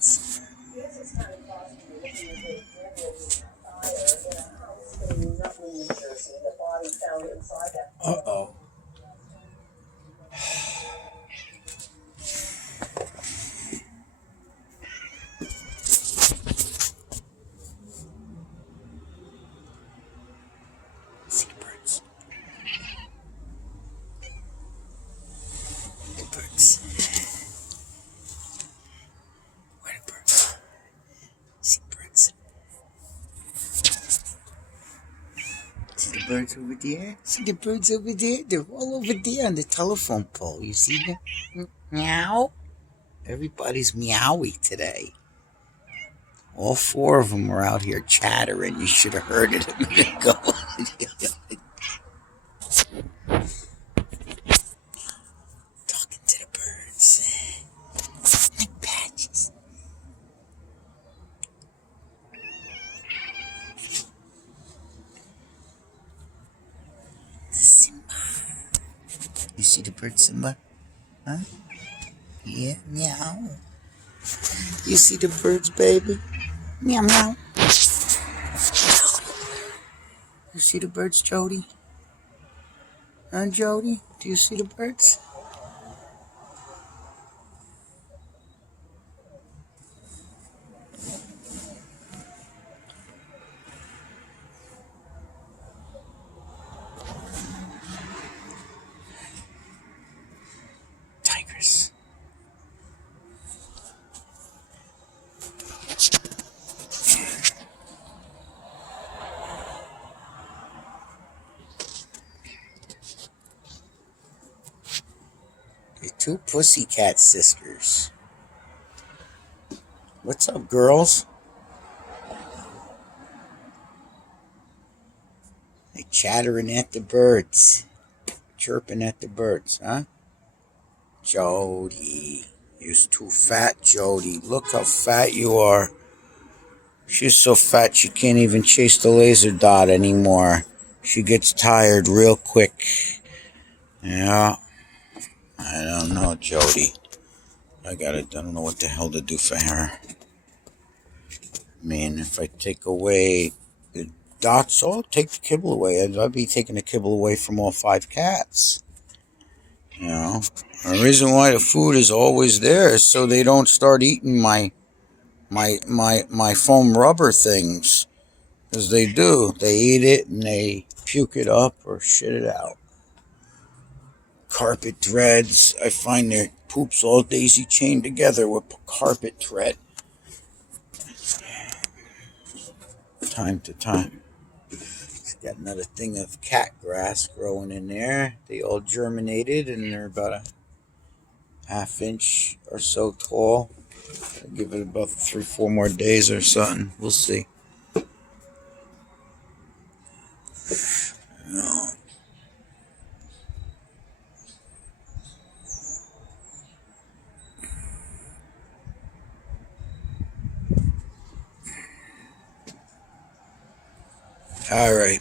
Pussycats. Uh-oh. See the birds. The birds. Where are the birds? See the birds. See the birds over there? See the birds over there? They're all over there on the telephone pole. You see them? Meow. Everybody's meowing today. All four of them are out here chattering. You should have heard it a minute ago. Talking to the birds. Like patches. Simba. You see the bird, Simba? Huh? Yeah, meow. You see the birds, baby? Meow, meow. You see the birds, Jody? Huh, Jody? Do you see the birds? Tigers. The two Pussycat sisters. What's up, girls? They chattering at the birds. Chirping at the birds, huh? Jody. You're too fat, Jody. Look how fat you are. She's so fat she can't even chase the laser dot anymore. She gets tired real quick. Yeah. I don't know, Jody. I don't know what the hell to do for her. I mean, if I take away the dots, I'll take the kibble away. I'd be taking the kibble away from all 5 cats. You know, the reason why the food is always there is so they don't start eating my foam rubber things. Because they do. They eat it and they puke it up or shit it out. Carpet threads. I find their poops all daisy chained together with carpet thread. Time to time. It's got another thing of cat grass growing in there. They all germinated and they're about a ½ inch or so tall. I'll give it about 3-4 more days or something. We'll see. No. All right.